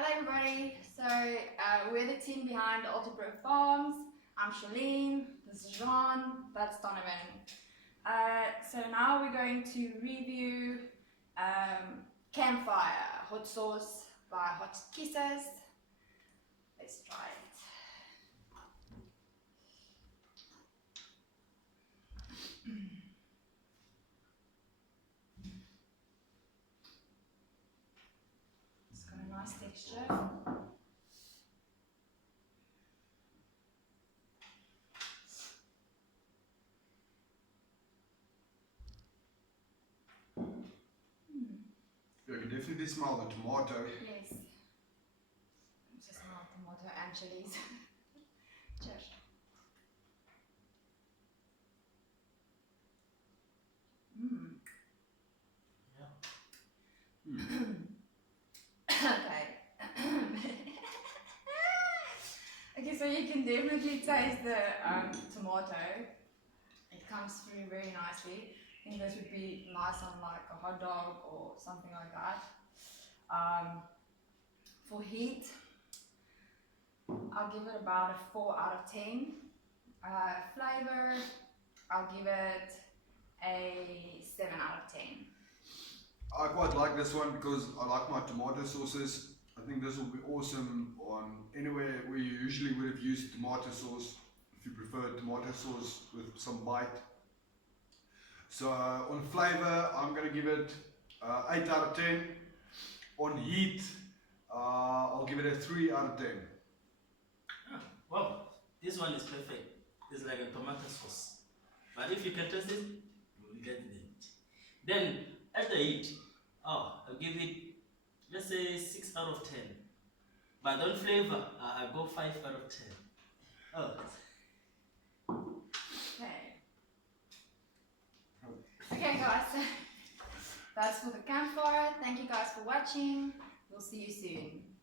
Hello everybody, so we're the team behind Ultibrofarms. I'm Charlene, this is Jean, that's Donovan. So now we're going to review Campfire hot sauce by Hott. Let's try it. It's got a nice texture. You can definitely smell the tomato. Yes. Just smell tomato and chilies. Cheers. Okay. Okay, so you can definitely taste the tomato. It comes through very nicely. I think this would be nice on like a hot dog or something like that. For heat, I'll give it about a 4 out of 10. Flavor, I'll give it a 7 out of 10. I quite like this one because I like my tomato sauces. I think this will be awesome on anywhere where you usually would have used tomato sauce, if you prefer tomato sauce with some bite. So on flavor, I'm going to give it 8 out of 10. On heat, I'll give it a 3 out of 10. Wow, this one is perfect. It's like a tomato sauce. But if you can taste it, you will get it. Then, at the heat, I'll give it, let's say 6 out of 10. But on flavor, I'll go 5 out of 10. Oh. Okay guys, that's for the campfire. Thank you guys for watching. We'll see you soon.